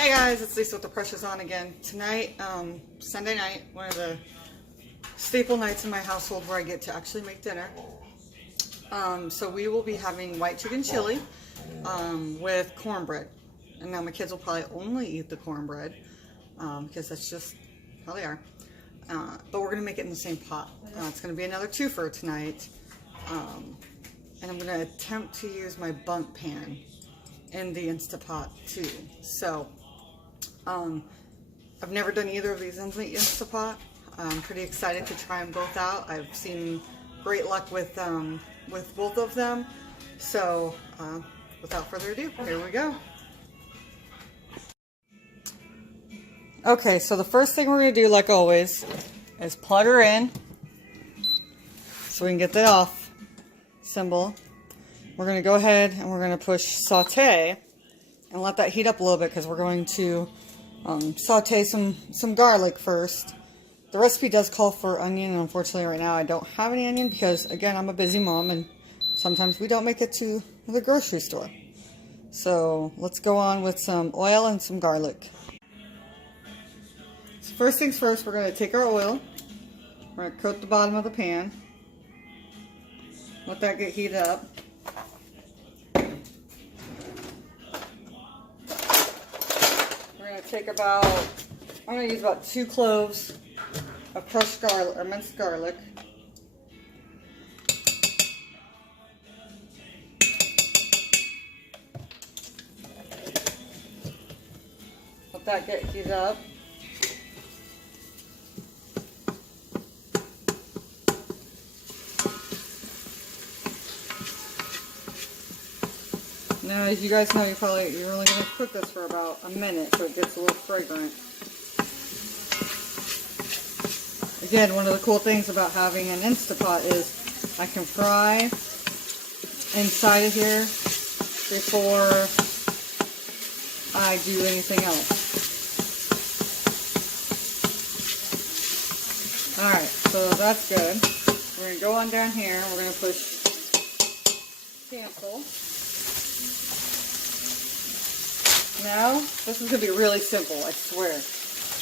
Hey guys, it's Lisa with the Pressure's On again. Tonight, Sunday night, one of the staple nights in my household where I get to actually make dinner. So we will be having white chicken chili with cornbread. And now my kids will probably only eat the cornbread because that's just how they are. But we're going to make it in the same pot. It's going to be another twofer tonight. And I'm going to attempt to use my bundt pan in the Instapot too. So I've never done either of these in the Instapot. I'm pretty excited to try them both out. I've seen great luck with both of them. So without further ado, here we go. Okay, so the first thing we're going to do, like always, is plug her in so we can get that off symbol. We're going to go ahead and we're going to push saute and let that heat up a little bit because we're going to saute some garlic first. The recipe does call for onion, and unfortunately right now I don't have any onion because, again, I'm a busy mom and sometimes we don't make it to the grocery store. So let's go on with some oil and some garlic. So first things first, we're going to take our oil. We're going to coat the bottom of the pan. Let that get heated up. Take about, I'm going to use about 2 cloves of crushed garlic, or minced garlic. Let that get heated up. Now, as you guys know, you're only going to cook this for about a minute so it gets a little fragrant. Again, one of the cool things about having an Instapot is I can fry inside of here before I do anything else. Alright, so that's good. We're going to go on down here and we're going to push cancel. Now, this is going to be really simple, I swear.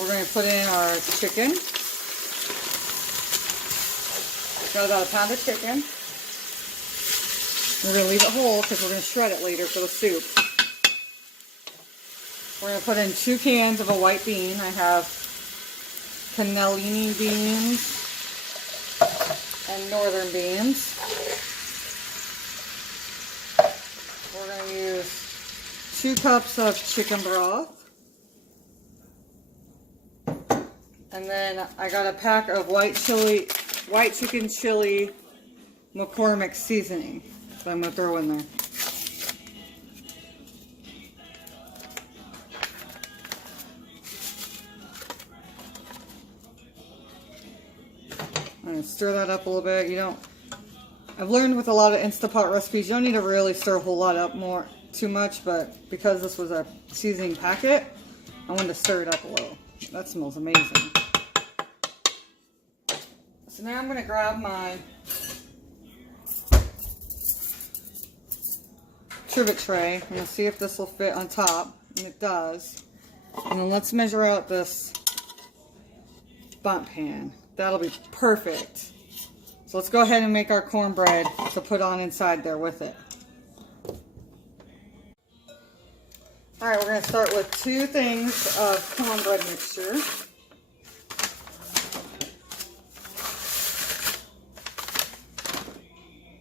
We're going to put in our chicken. Got about a pound of chicken. We're going to leave it whole because we're going to shred it later for the soup. We're going to put in 2 cans of a white bean. I have cannellini beans and northern beans. We're going to use 2 cups of chicken broth. And then I got a pack of white chicken chili McCormick seasoning that I'm going to throw in there. I'm going to stir that up a little bit. I've learned with a lot of Instapot recipes, you don't need to really stir a whole lot up too much, but because this was a seasoning packet, I wanted to stir it up a little. That smells amazing. So now I'm going to grab my trivet tray. I'm going to see if this will fit on top, and it does. And then let's measure out this bundt pan. That'll be perfect. So let's go ahead and make our cornbread to put on inside there with it. Alright, we're going to start with 2 things of cornbread mixture.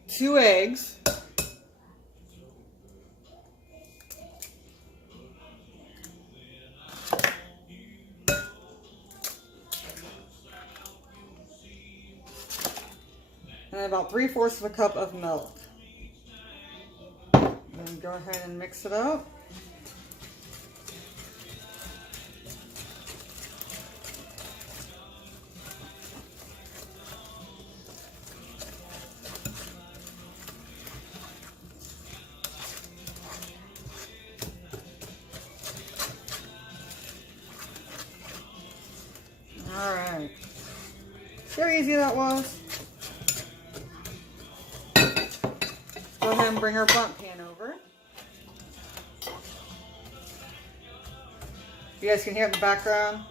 Two eggs. And about 3/4 of a cup of milk. Then go ahead and mix it up. Alright. See how easy that was? Go ahead and bring our bundt pan over. You guys can hear it in the background.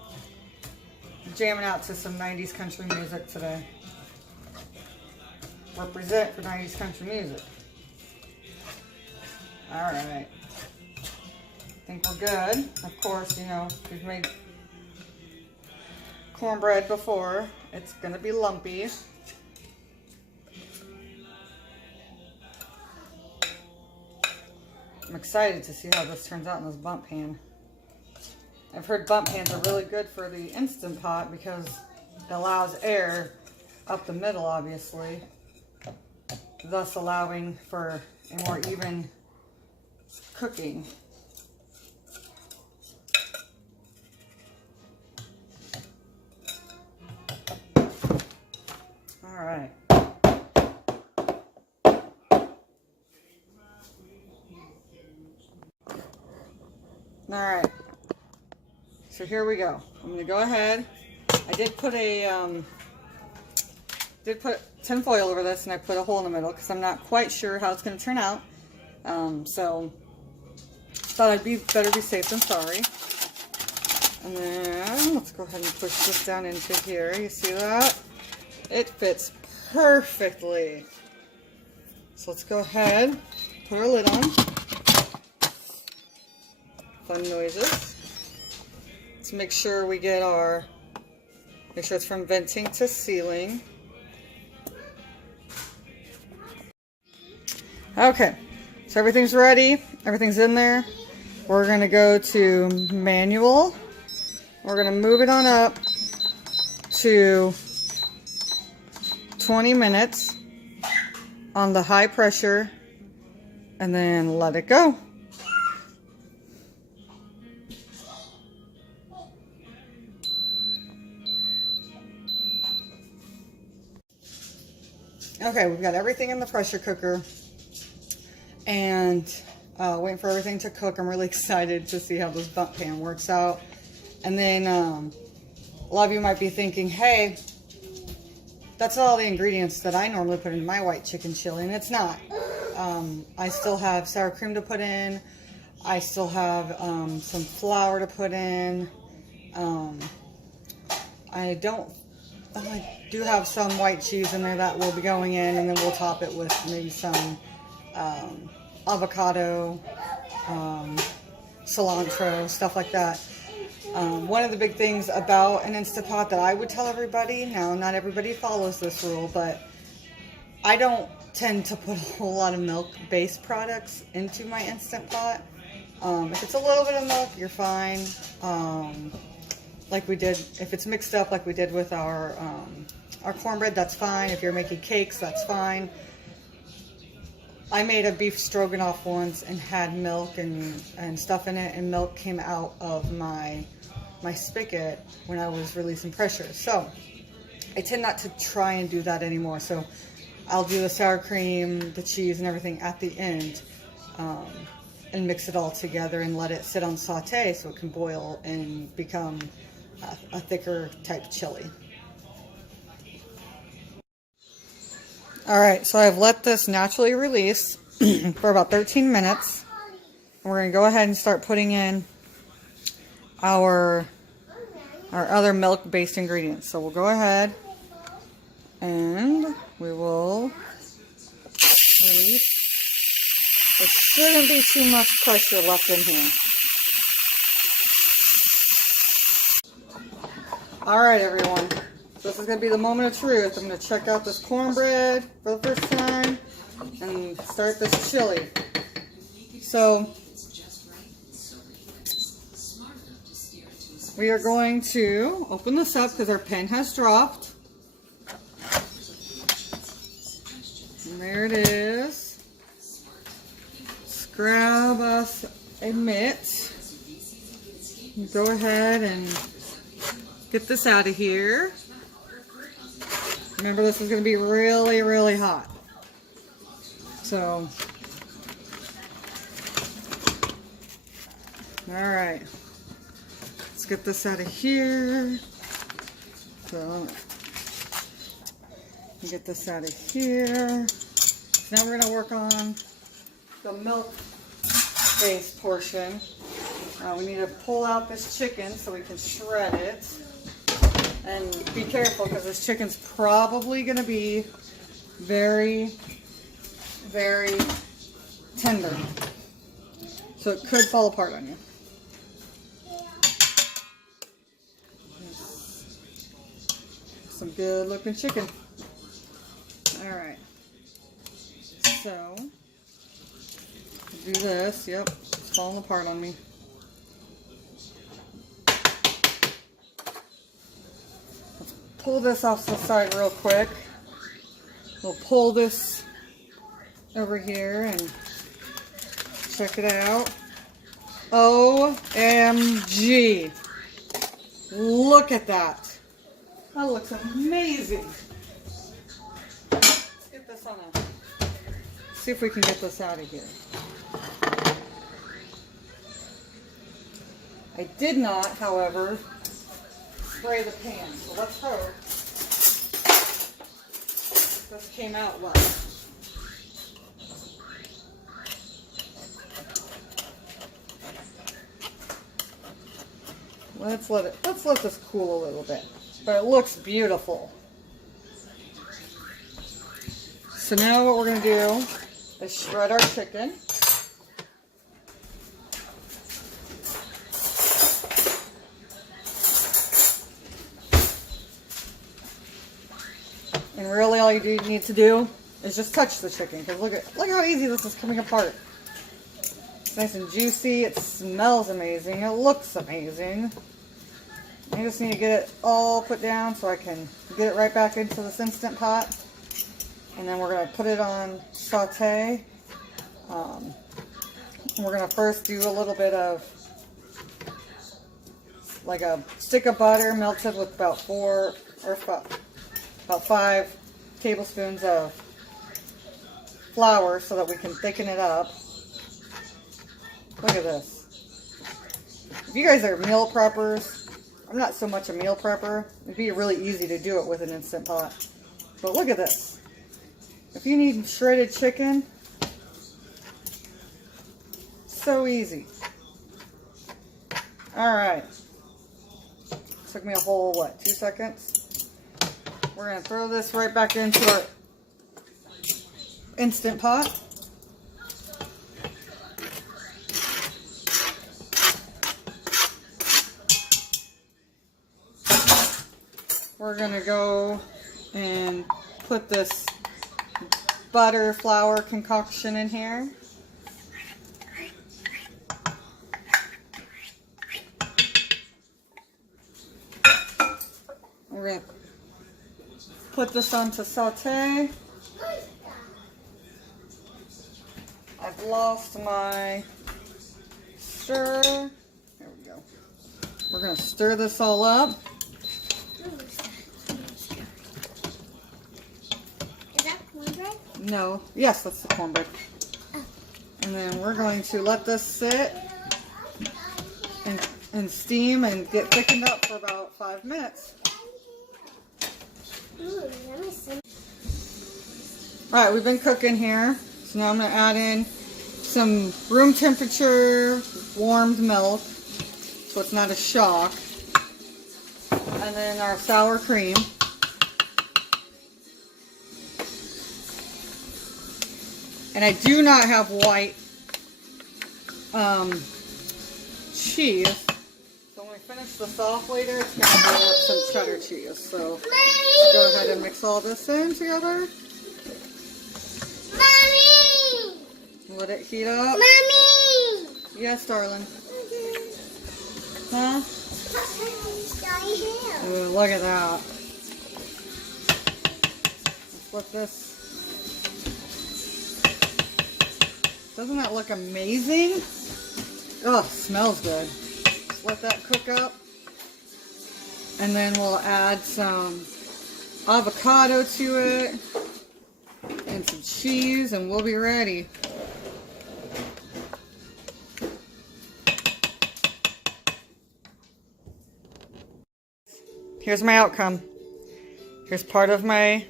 I'm jamming out to some 90s country music today. Represent for 90s country music. Alright. I think we're good. Of course, you know, we've made cornbread before. It's gonna be lumpy. I'm excited to see how this turns out in this bump pan. I've heard bump pans are really good for the Instant Pot because it allows air up the middle, obviously, thus allowing for a more even cooking. All right. All right. So here we go. I'm going to go ahead. I did put tin foil over this, and I put a hole in the middle because I'm not quite sure how it's going to turn out. So thought I'd better be safe than sorry. And then let's go ahead and push this down into here. You see that? It fits perfectly. So let's go ahead, put our lid on. Fun noises. Let's make sure we get make sure it's from venting to ceiling. Okay, so everything's ready. Everything's in there. We're gonna go to manual. We're gonna move it on up to 20 minutes on the high pressure and then let it go. Okay, we've got everything in the pressure cooker and waiting for everything to cook. I'm really excited to see how this bump pan works out. And then a lot of you might be thinking, hey, that's all the ingredients that I normally put in my white chicken chili, and it's not. I still have sour cream to put in. I still have some flour to put in. I do have some white cheese in there that will be going in, and then we'll top it with maybe some avocado, cilantro, stuff like that. One of the big things about an Instant Pot that I would tell everybody, now not everybody follows this rule, but I don't tend to put a whole lot of milk-based products into my Instant Pot. If it's a little bit of milk, you're fine. Like we did, if it's mixed up like we did with our cornbread, that's fine. If you're making cakes, that's fine. I made a beef stroganoff once and had milk and stuff in it, and milk came out of my spigot when I was releasing pressure. So I tend not to try and do that anymore. So I'll do the sour cream, the cheese, and everything at the end, and mix it all together and let it sit on saute so it can boil and become a thicker type chili. All right, so I've let this naturally release for about 13 minutes. And we're going to go ahead and start putting in our other milk-based ingredients. So we'll go ahead and we will release. There shouldn't be too much pressure left in here. All right, everyone. So this is going to be the moment of truth. I'm going to check out this cornbread for the first time and start this chili. So we are going to open this up because our pen has dropped. And there it is. Let's grab us a mitt. Go ahead and get this out of here. Remember, this is going to be really, really hot. So, all right. Let's get this out of here. So, get this out of here. Now we're going to work on the milk-based portion. We need to pull out this chicken so we can shred it. And be careful because this chicken's probably going to be very, very tender. So it could fall apart on you. Some good looking chicken. Alright. So, do this. Yep, it's falling apart on me. Let's pull this off to the side real quick. We'll pull this over here and check it out. OMG. Look at that. That looks amazing. Let's get this on a... See if we can get this out of here. I did not, however, spray the pan. So let's hope this came out well. Let's let this cool a little bit. But it looks beautiful. So now what we're going to do is shred our chicken. And really all you need to do is just touch the chicken. Because look how easy this is coming apart. It's nice and juicy. It smells amazing. It looks amazing. I just need to get it all put down so I can get it right back into this Instant Pot. And then we're going to put it on saute. We're going to first do a little bit of like a stick of butter melted with about 5 tablespoons of flour so that we can thicken it up. Look at this. If you guys are meal preppers, I'm not so much a meal prepper. It'd be really easy to do it with an Instant Pot. But look at this. If you need shredded chicken, so easy. Alright. Took me a whole, 2 seconds? We're going to throw this right back into our Instant Pot. We're going to go and put this butter flour concoction in here. We're going to put this onto saute. I've lost my stir. There we go. We're going to stir this all up. No. Yes, that's the cornbread. Oh. And then we're going to let this sit and steam and get thickened up for about 5 minutes. Alright, we've been cooking here. So now I'm going to add in some room temperature warmed milk so it's not a shock. And then our sour cream. And I do not have white cheese. So when we finish this off later, it's going to be some cheddar cheese. So let's go ahead and mix all this in together. Mommy! Let it heat up. Mommy! Yes, darling. Huh? Ooh, look at that. Let's let this. Doesn't that look amazing? Oh, smells good. Just let that cook up. And then we'll add some avocado to it. And some cheese, and we'll be ready. Here's my outcome. Here's part of my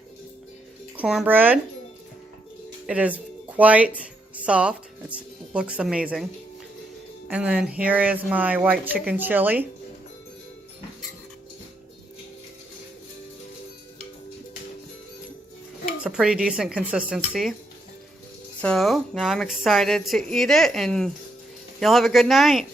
cornbread. It is quite soft. It looks amazing. And then here is my white chicken chili. It's a pretty decent consistency. So now I'm excited to eat it, and y'all have a good night.